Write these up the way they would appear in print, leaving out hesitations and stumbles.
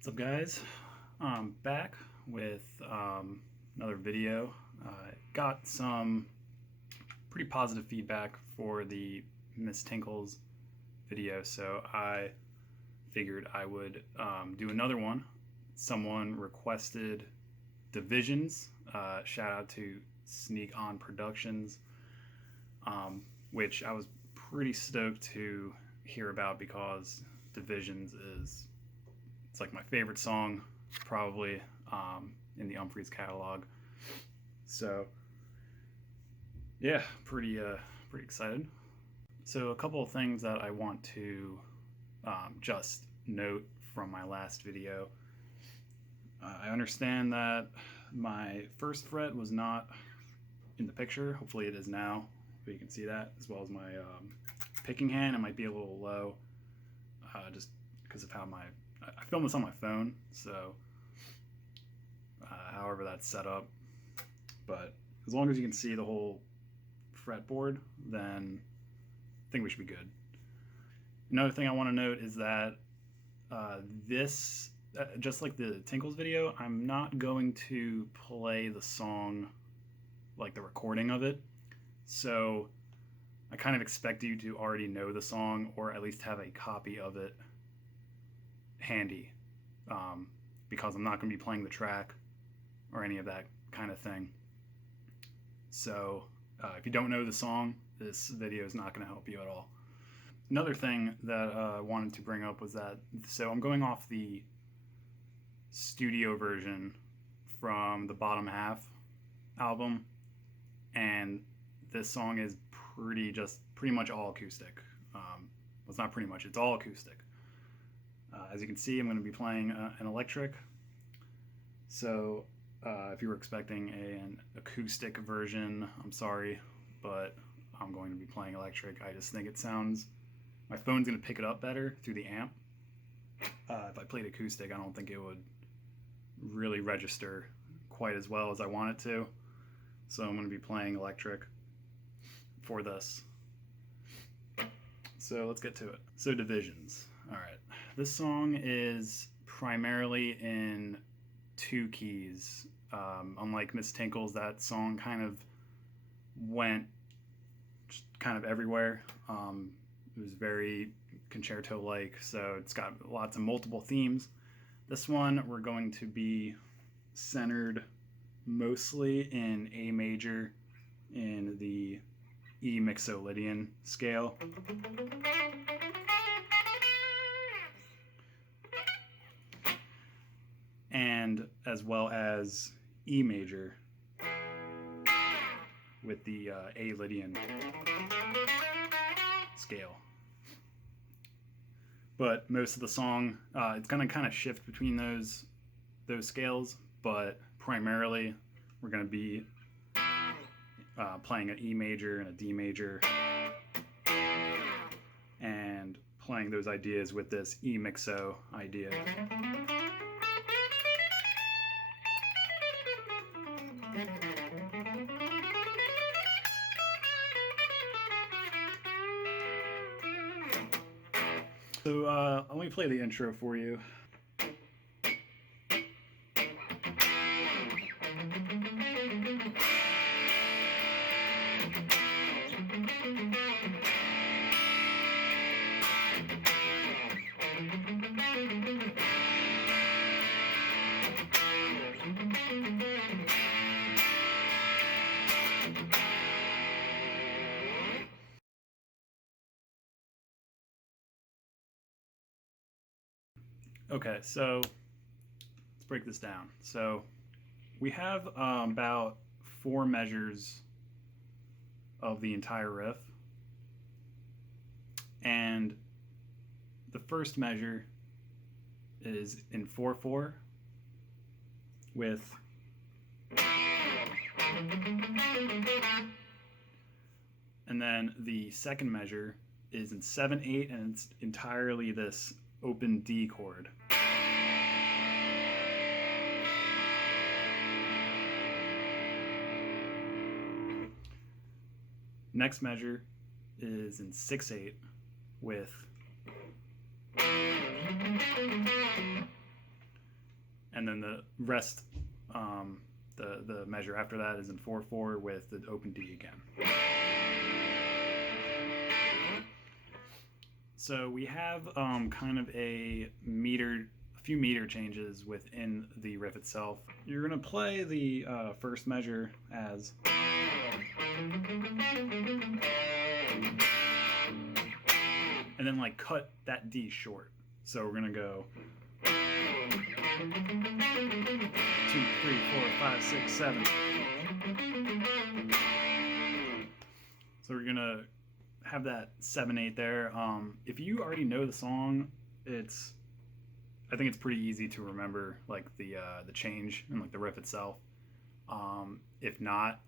What's up, guys? I'm back with another video. Got some pretty positive feedback for the Miss Tinkles video, so I figured I would do another one. Someone requested Divisions. Shout out to Sneak On Productions, which I was pretty stoked to hear about because Divisions it's like my favorite song probably in the Umphrey's catalog. So yeah, pretty excited. So a couple of things that I want to just note from my last video. I understand that my first fret was not in the picture. Hopefully it is now, but you can see that, as well as my picking hand. It might be a little low just because of how I filmed this on my phone, so however that's set up. But as long as you can see the whole fretboard, then I think we should be good. Another thing I want to note is that this, just like the Tinkles video, I'm not going to play the song, like the recording of it. So I kind of expect you to already know the song, or at least have a copy of it handy, because I'm not going to be playing the track or any of that kind of thing. So if you don't know the song, this video is not going to help you at all. Another thing that I wanted to bring up was that, so I'm going off the studio version from the Bottom Half album, and this song is pretty much all acoustic. Well, it's not pretty much, it's all acoustic. As you can see, I'm going to be playing an electric. So if you were expecting an acoustic version, I'm sorry, but I'm going to be playing electric. I just think it sounds, my phone's going to pick it up better through the amp. If I played acoustic, I don't think it would really register quite as well as I want it to. So I'm going to be playing electric for this. So let's get to it. So Divisions. All right. This song is primarily in two keys. Unlike Miss Tinkles, that song kind of went just kind of everywhere. It was very concerto-like, so it's got lots of multiple themes. This one, we're going to be centered mostly in A major in the E mixolydian scale. And as well as E major with the A Lydian scale. But most of the song, it's going to kind of shift between those scales, but primarily we're going to be playing an E major and a D major, and playing those ideas with this E mixo idea. So let me play the intro for you. Okay, so let's break this down. So we have about 4 measures of the entire riff, and the first measure is in 4/4 with and then the second measure is in 7/8, and it's entirely this open D chord. Next measure is in 6/8 with and then the rest, the measure after that is in 4/4 with the open D again. So we have kind of a few meter changes within the riff itself. You're going to play the first measure as, and then like cut that D short. So we're going to go 2, 3, 4, 5, 6, 7. So we're going to have that 7/8 there. If you already know the song, I think it's pretty easy to remember, like the change and like the riff itself. If not,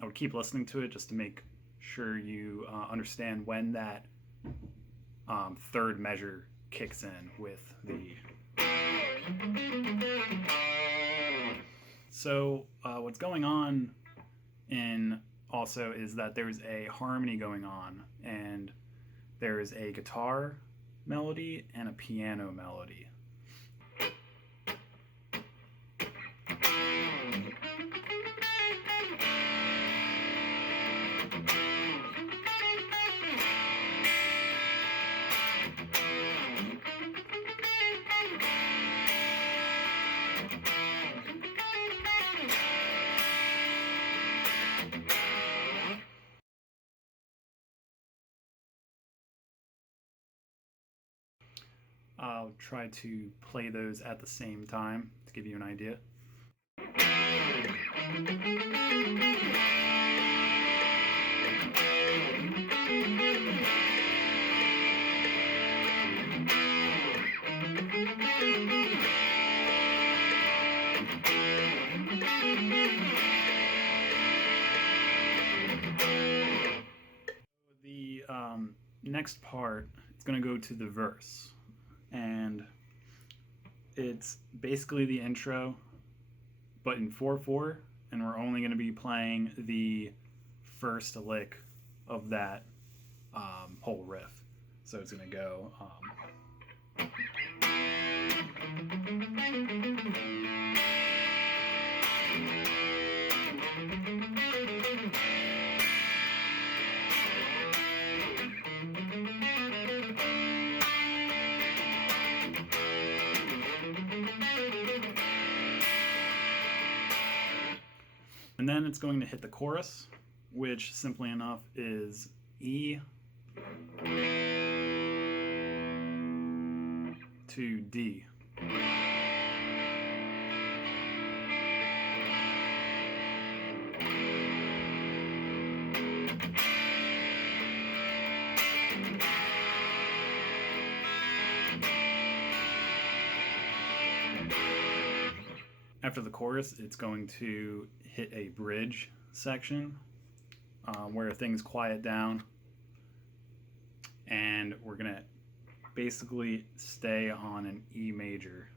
I would keep listening to it just to make sure you understand when that third measure kicks in with the. So what's going on in also is that there's a harmony going on, and there's a guitar melody and a piano melody. I'll try to play those at the same time to give you an idea. The next part, it's going to go to the verse. And it's basically the intro, but in 4/4, and we're only going to be playing the first lick of that whole riff. So it's going to go. And then it's going to hit the chorus, which simply enough is E to D. After the chorus, it's going to hit a bridge section where things quiet down, and we're going to basically stay on an E major.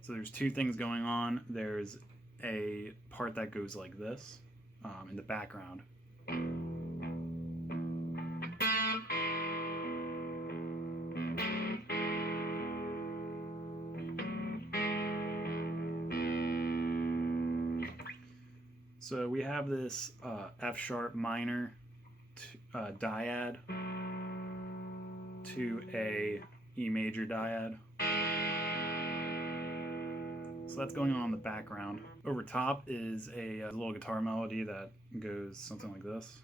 So there's two things going on. There's a part that goes like this in the background. So we have this F sharp minor dyad to a E major dyad. So that's going on in the background. Over top is a little guitar melody that goes something like this.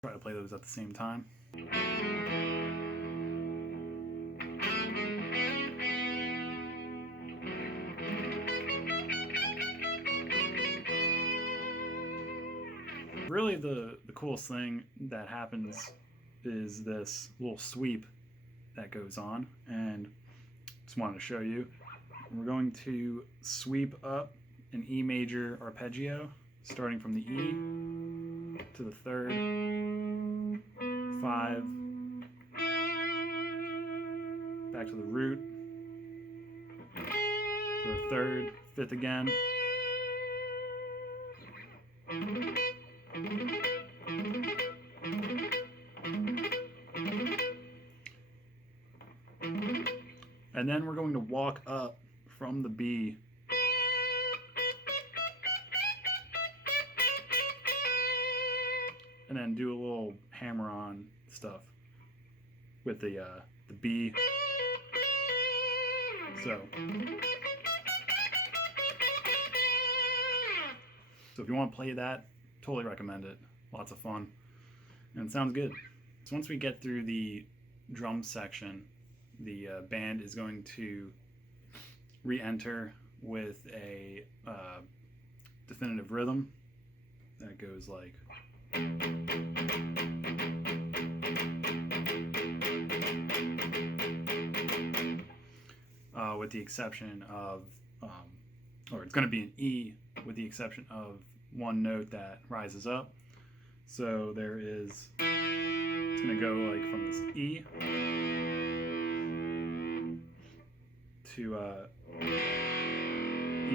Try to play those at the same time. Really the coolest thing that happens is this little sweep that goes on, and just wanted to show you. We're going to sweep up an E major arpeggio starting from the E to the third, 5, to the root, to the third, fifth again. And then we're going to walk up from the B and then do a little hammer-on stuff with the B. So if you want to play that, totally recommend it. Lots of fun, and it sounds good. So once we get through the drum section, the band is going to re-enter with a definitive rhythm that goes like. With the exception of, or it's going to be an E with the exception of one note that rises up. So there is, it's going to go like from this E to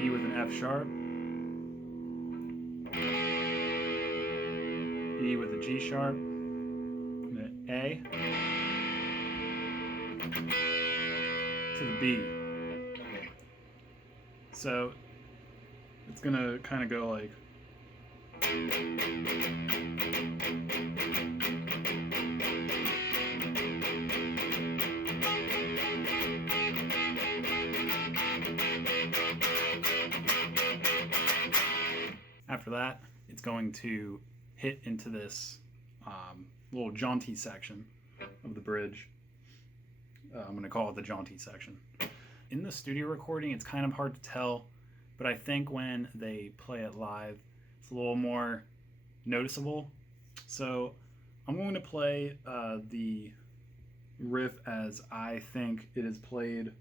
E with an F sharp, E with a G sharp, and an A to the B. So it's gonna kind of go like. After that, it's going to hit into this little jaunty section of the bridge. I'm going to call it the jaunty section. In the studio recording, it's kind of hard to tell, but I think when they play it live, it's a little more noticeable. So I'm going to play the riff as I think it is played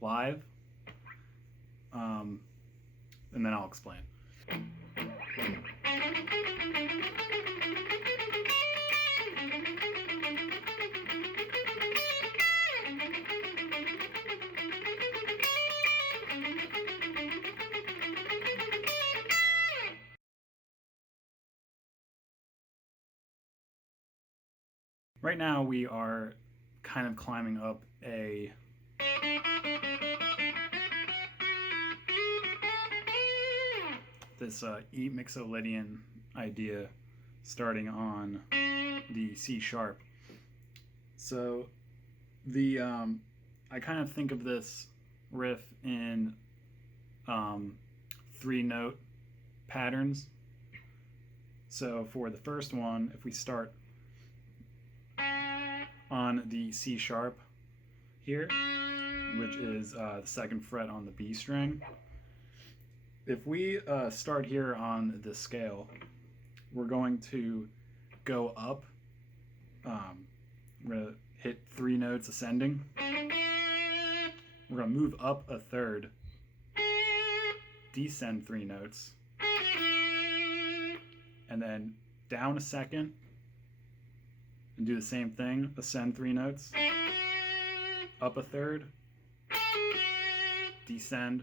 live, and then I'll explain. Right now we are kind of climbing up a this E mixolydian idea starting on the C sharp. So the I kind of think of this riff in 3-note patterns. So for the first one, if we start on the C sharp here, which is the 2nd fret on the B string, if we start here on the scale, we're going to go up. We're going to hit 3 notes ascending. We're going to move up a third, descend 3 notes, and then down a second, and do the same thing, ascend 3 notes, up a third, descend,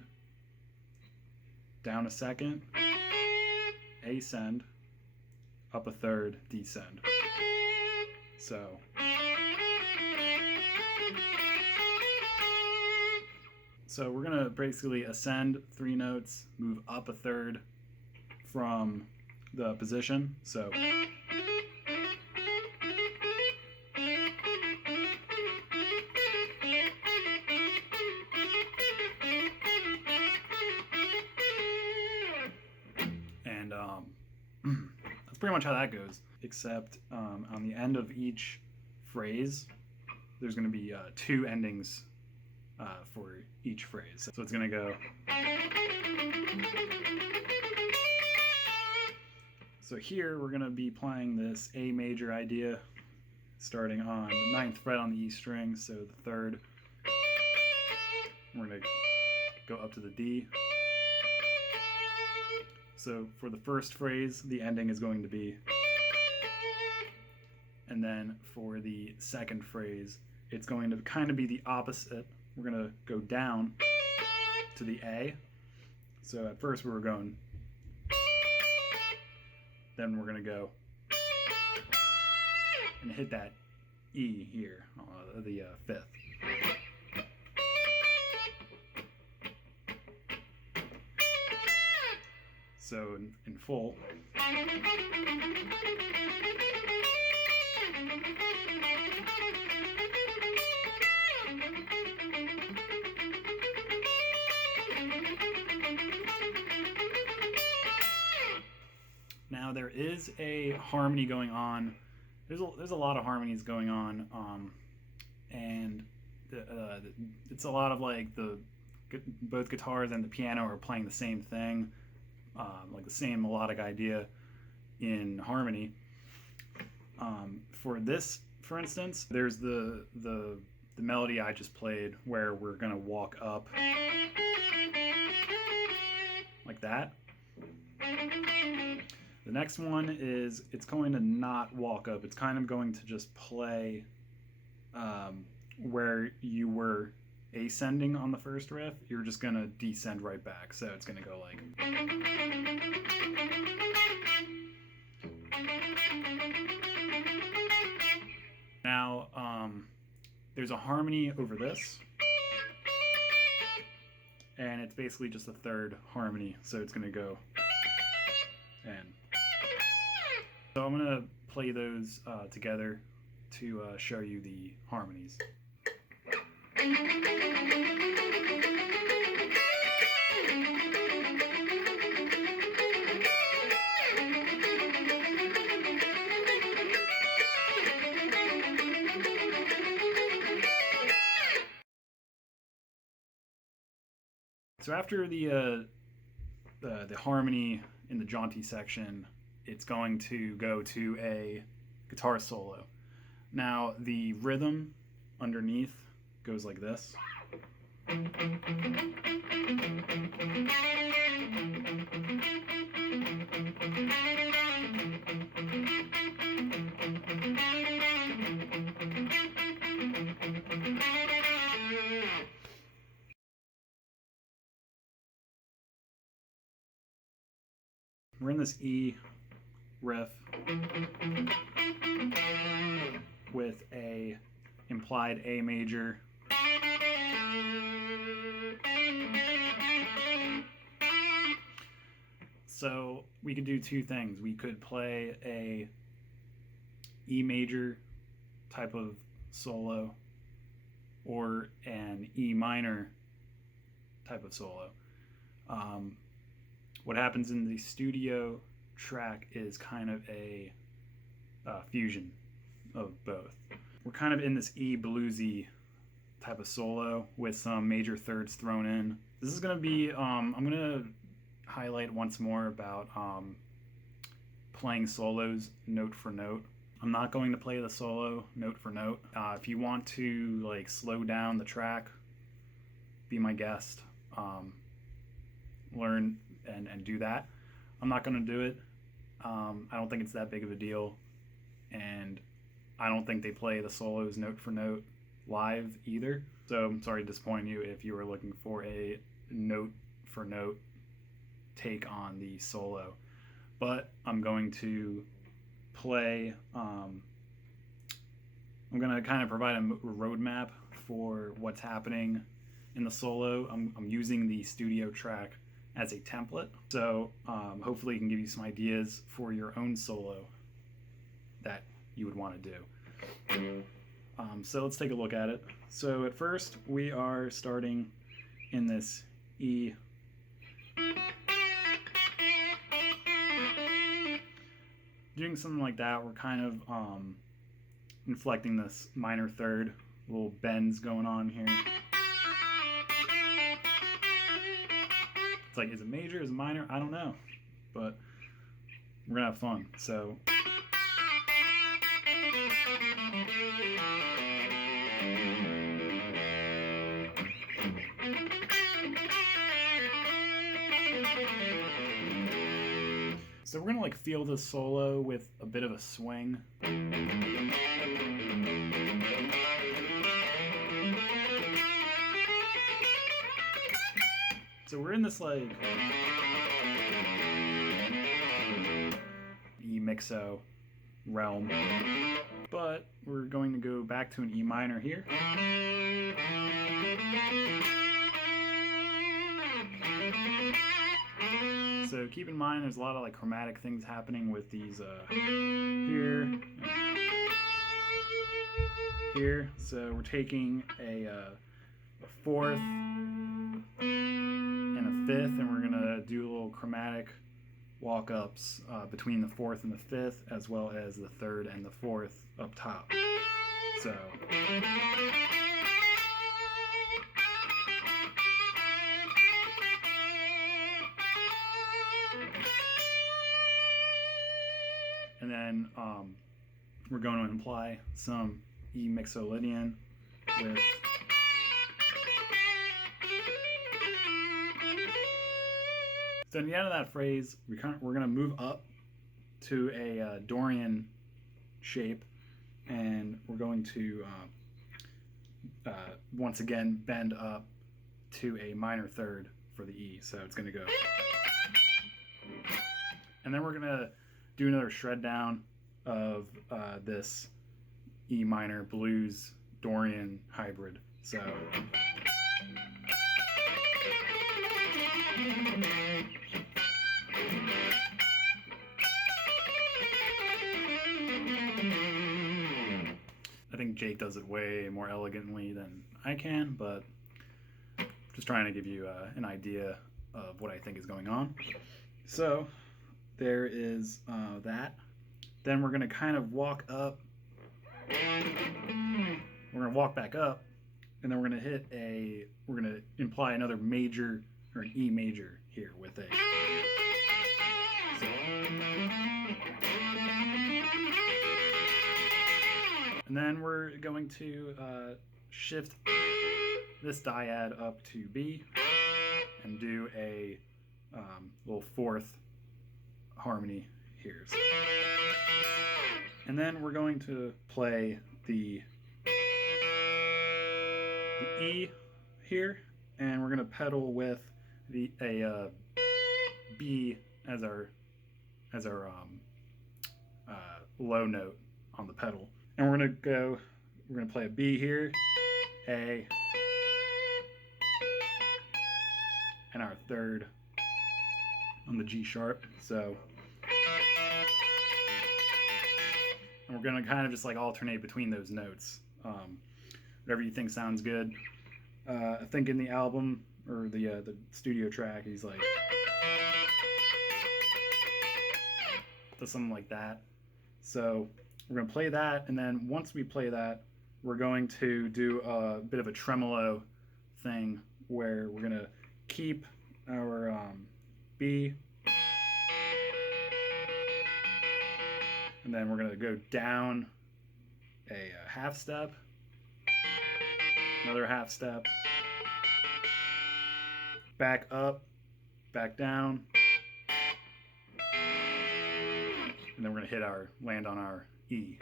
down a second, ascend, up a third, descend. So we're gonna basically ascend 3 notes, move up a third from the position. So that's pretty much how that goes, except on the end of each phrase there's going to be 2 endings for each phrase. So it's going to go. So here we're going to be playing this A major idea starting on the 9th fret on the E string, so the 3rd. We're going to go up to the D. So for the first phrase, the ending is going to be, and then for the second phrase, it's going to kind of be the opposite. We're going to go down to the A. So at first we were going, then we're going to go and hit that E here, the fifth. So in full. Now there is a harmony going on. There's a lot of harmonies going on, and it's a lot of like both guitars and the piano are playing the same thing, like the same melodic idea in harmony. For this, for instance, there's the melody I just played where we're gonna walk up like that. The next one is, it's going to not walk up. It's kind of going to just play where you were ascending on the first riff. You're just going to descend right back. So it's going to go like... Now, there's a harmony over this. And it's basically just a third harmony. So it's going to go... and... So I'm going to play those together to show you the harmonies. So after the harmony in the Jaunty section, it's going to go to a guitar solo. Now the rhythm underneath goes like this. We're in this E riff with a implied A major. So we could do two things. We could play a E major type of solo or an E minor type of solo. What happens in the studio track is kind of a fusion of both. We're kind of in this E bluesy type of solo with some major thirds thrown in. This is going to be, I'm going to highlight once more about playing solos note for note. I'm not going to play the solo note for note. If you want to like slow down the track, be my guest. Learn and do that. I'm not going to do it. I don't think it's that big of a deal, and I don't think they play the solos note for note live either. So I'm sorry to disappoint you if you were looking for a note for note take on the solo. But I'm going to play, I'm going to kind of provide a roadmap for what's happening in the solo. I'm using the studio track as a template, so hopefully it can give you some ideas for your own solo that you would want to do. So let's take a look at it. So at first we are starting in this E. Doing something like that, we're kind of inflecting this minor third, little bends going on here. It's like, is it major, is it minor? I don't know, but we're gonna have fun. So we're gonna like feel this solo with a bit of a swing. So we're in this like E mixo realm, but we're going to go back to an E minor here. So keep in mind there's a lot of like chromatic things happening with these here. So we're taking a fourth and a fifth, and we're gonna do a little chromatic walk-ups between the fourth and the fifth, as well as the third and the fourth up top. So and then we're going to imply some E mixolydian with so at the end of that phrase, we're going to move up to a Dorian shape, and we're going to once again bend up to a minor third for the E. So it's going to go, and then we're going to do another shred down of this E minor blues Dorian hybrid. So I think Jake does it way more elegantly than I can, but just trying to give you an idea of what I think is going on. So there is that. Then we're going to kind of walk up. We're going to walk back up, and then we're going to we're going to imply another major, or an E major here with a. So, and then we're going to shift this dyad up to B and do a little fourth harmony here. So, and then we're going to play the E here, and we're going to pedal with a B as our low note on the pedal. And we're going to play a B here, A, and our third on the G sharp. So, and we're going to kind of just like alternate between those notes. Whatever you think sounds good. I think in the album or the studio track, he's like does something like that. So we're going to play that, and then once we play that, we're going to do a bit of a tremolo thing where we're going to keep our B, and then we're going to go down a half step, another half step, back up, back down, and then we're going to land on our E.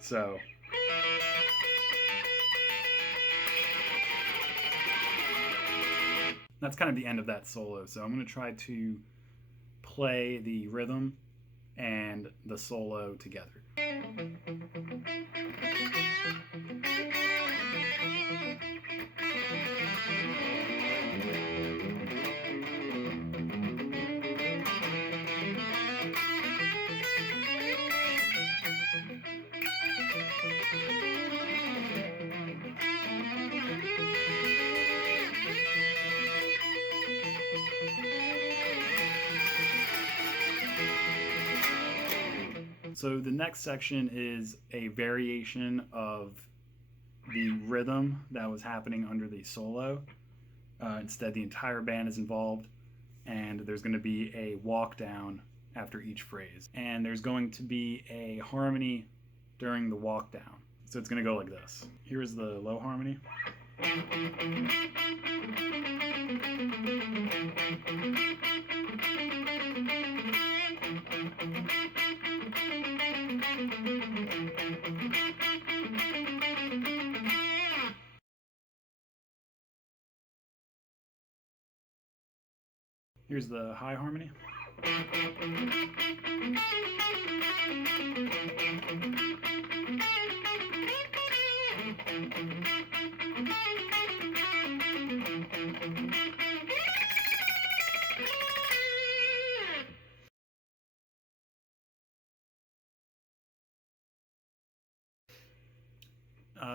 So that's kind of the end of that solo. So I'm going to try to play the rhythm and the solo together. So the next section is a variation of the rhythm that was happening under the solo. Instead, the entire band is involved, and there's going to be a walk down after each phrase. And there's going to be a harmony during the walk down. So it's going to go like this. Here's the low harmony. Here's the high harmony.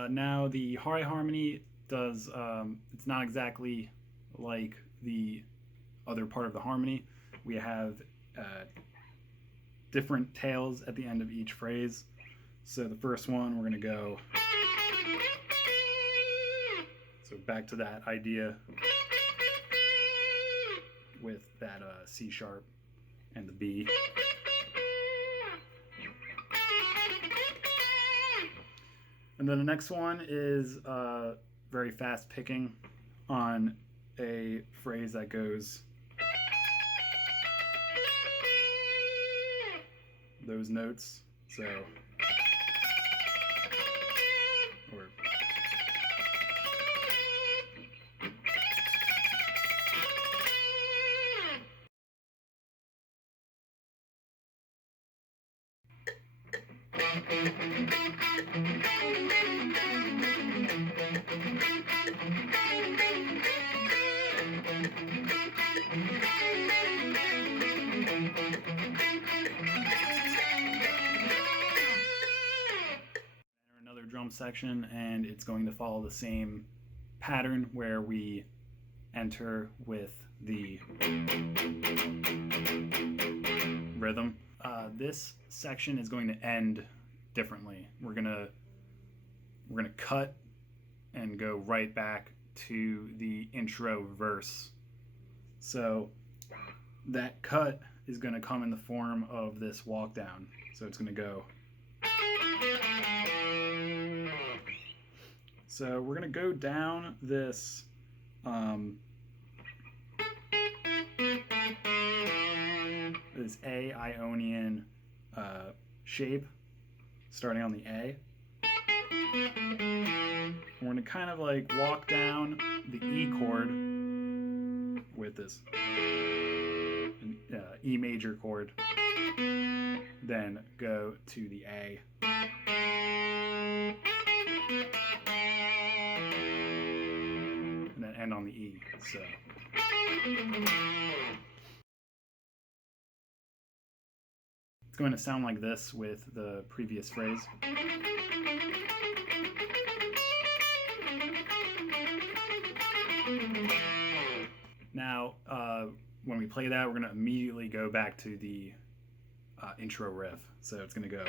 Now the high harmony does, it's not exactly like the other part of the harmony. We have different tails at the end of each phrase. So the first one, we're going to go, so back to that idea with that C sharp and the B. And then the next one is very fast picking on a phrase that goes those notes. So, or another drum section, and it's going to follow the same pattern where we enter with the rhythm. This section is going to end differently. We're gonna cut and go right back to the intro verse. So that cut is going to come in the form of this walk down. So it's going to go. So we're going to go down this this A Ionian shape, starting on the A. We're going to kind of like walk down the E chord with this E major chord, then go to the A. And then end on the E. So it's going to sound like this with the previous phrase. Now, when we play that, we're going to immediately go back to the intro riff. So it's going to go.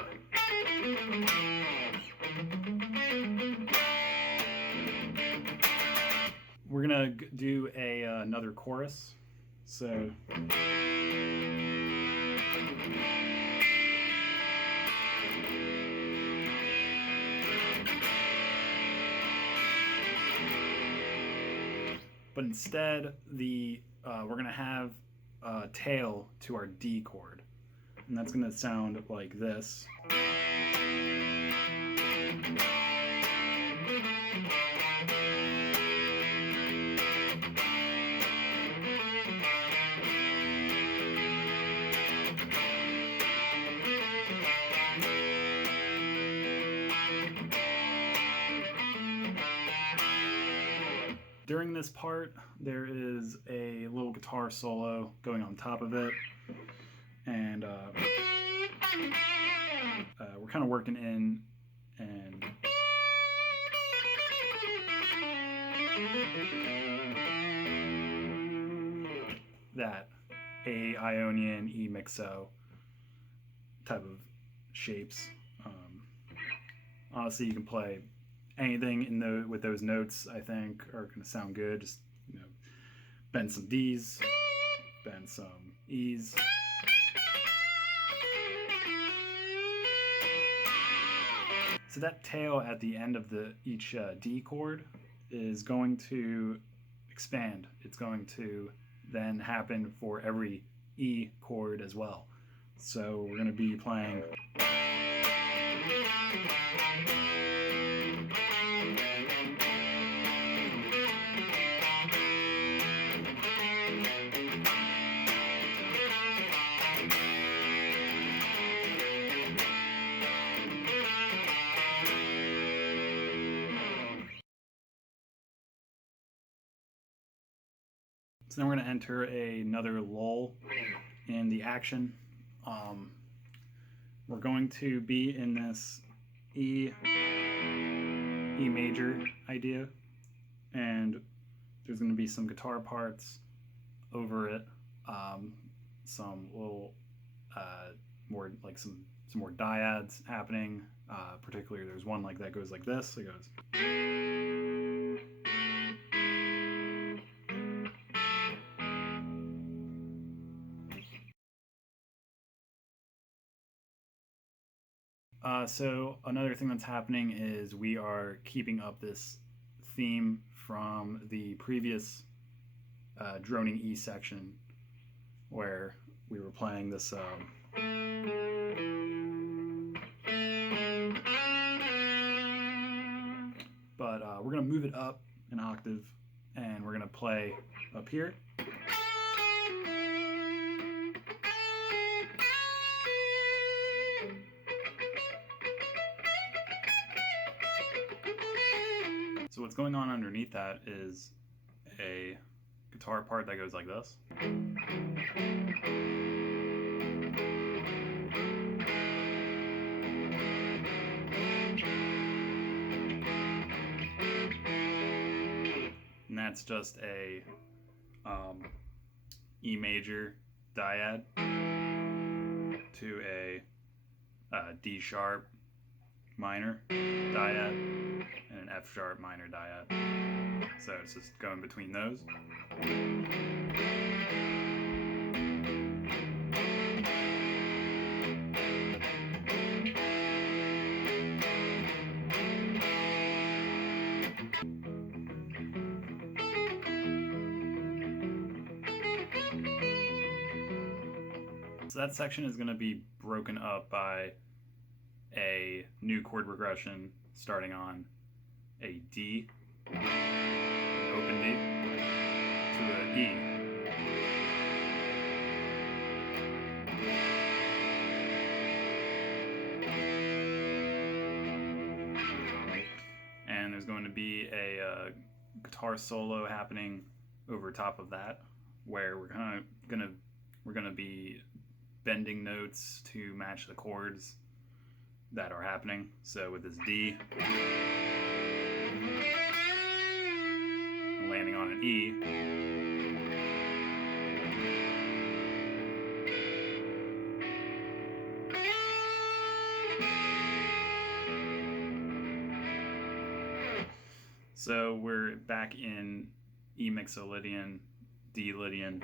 We're going to do another chorus. So. But instead, we're going to have a tail to our D chord. And that's going to sound like this. During this part, there is a little guitar solo going on top of it, and we're kind of working in and that A Ionian E mixo type of shapes. Honestly, you can play anything with those notes, I think, are going to sound good. Just, bend some Ds, bend some E's. So that tail at the end of each D chord is going to expand. It's going to then happen for every E chord as well. So we're going to be playing. So then we're going to enter another lull in the action. We're going to be in this E major idea, and there's going to be some guitar parts over it, some little more like some more dyads happening. Particularly, there's one like that goes like this. It goes. So another thing that's happening is we are keeping up this theme from the previous droning E section, where we were playing this. But we're going to move it up an octave, and we're going to play up here. So what's going on underneath that is a guitar part that goes like this. And that's just a E major dyad to a D sharp minor dyad and an F sharp minor dyad. So it's just going between those. So that section is going to be broken up by a new chord progression starting on a D, an open D, to an E. And there's going to be a guitar solo happening over top of that, where we're gonna be bending notes to match the chords that are happening. So with this D landing on an E, so we're back in E mixolydian, D Lydian.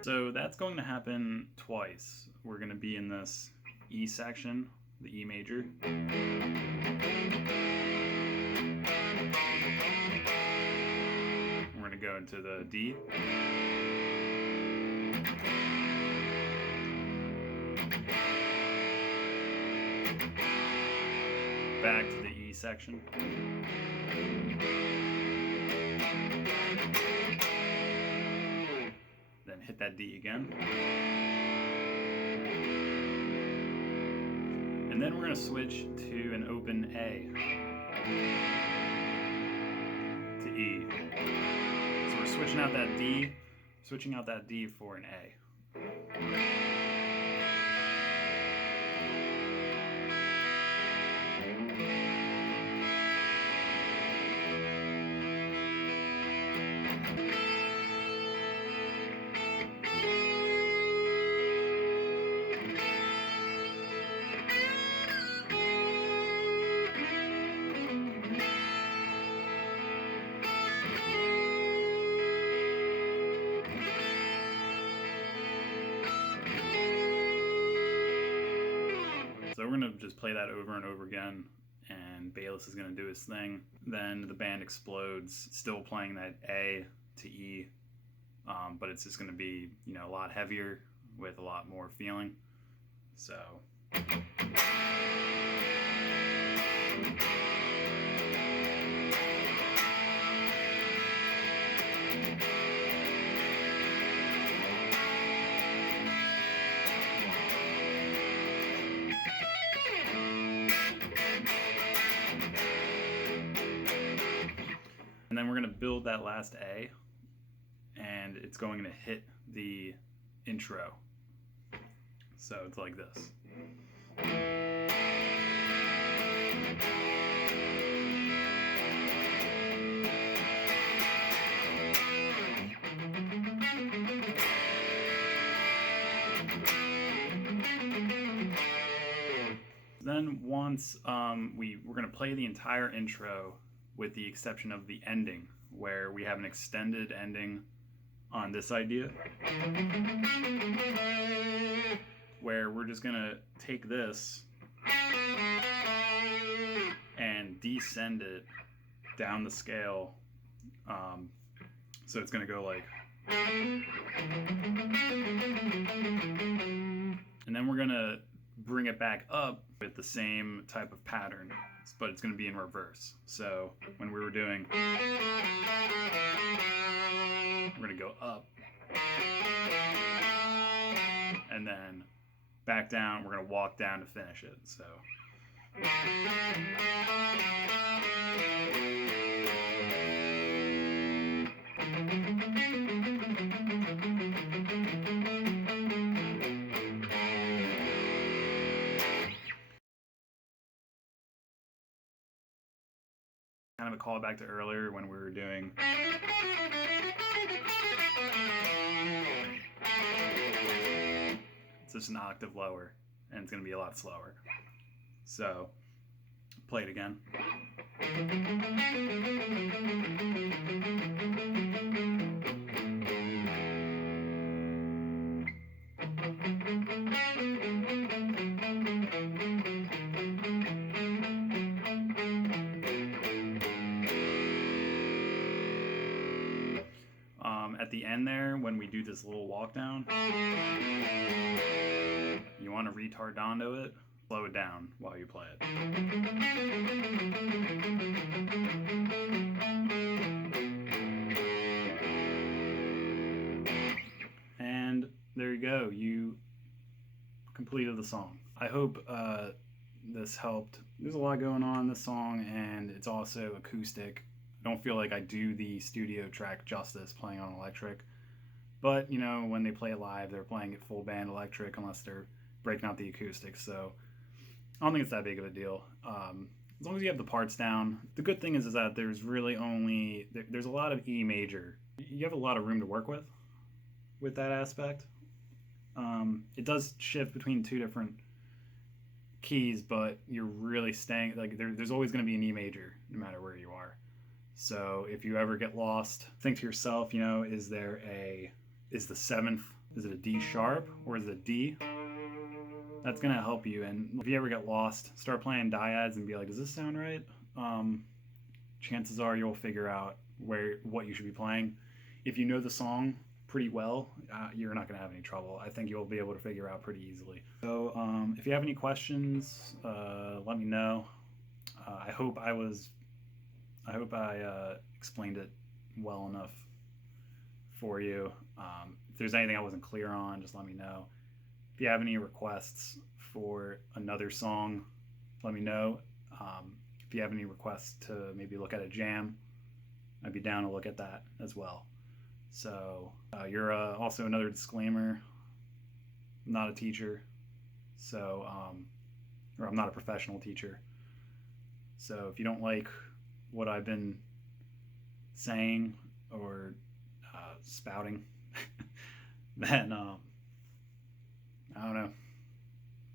So that's going to happen twice. We're going to be in this E section, the E major. We're going to go into the D. Back to the E section. Then hit that D again. And then we're going to switch to an open A to E. So we're switching out that D for an A. So we're going to just play that over and over again, and and Bayless is going to do his thing. Then the band explodes, still playing that A to E, but it's just going to be, you know, a lot heavier with a lot more feeling. So. And then we're going to build that last A, and it's going to hit the intro. So it's like this. Then once we're going to play the entire intro with the exception of the ending, where we have an extended ending on this idea, where we're just going to take this and descend it down the scale. So it's going to go like... And then we're going to bring it back up with the same type of pattern, but it's going to be in reverse. So when we were doing, we're going to go up and then back down. We're going to walk down to finish it. So. Kind of a callback to earlier when we were doing. It's just an octave lower, and it's going to be a lot slower. So, play it again. At the end there, when we do this little walk down, you want to retardando it, slow it down while you play it. And there you go, you completed the song. I hope this helped. There's a lot going on in this song, and it's also acoustic. I don't feel like I do the studio track justice playing on electric, but you know, when they play it live, they're playing it full band electric unless they're breaking out the acoustics, so I don't think it's that big of a deal. As long as you have the parts down. The good thing is that there's really only, there's a lot of E major. You have a lot of room to work with that aspect. It does shift between two different keys, but you're really staying, like there's always going to be an E major no matter where you are. So if you ever get lost, think to yourself, you know, is the seventh, is it a D sharp or is it a D? That's going to help you. And if you ever get lost, start playing dyads and be like, does this sound right? Chances are you'll figure out what you should be playing. If you know the song pretty well, you're not going to have any trouble. I think you'll be able to figure out pretty easily. So if you have any questions, let me know. I hope I explained it well enough for you. If there's anything I wasn't clear on, just let me know. If you have any requests for another song, let me know. If you have any requests to maybe look at a jam, I'd be down to look at that as well. So you're also another disclaimer, I'm not a teacher, so or I'm not a professional teacher. So if you don't like what I've been saying or spouting, then I don't know.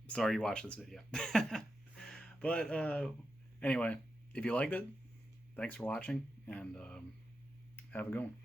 Sorry you watched this video. But anyway, if you liked it, thanks for watching, and have a good one.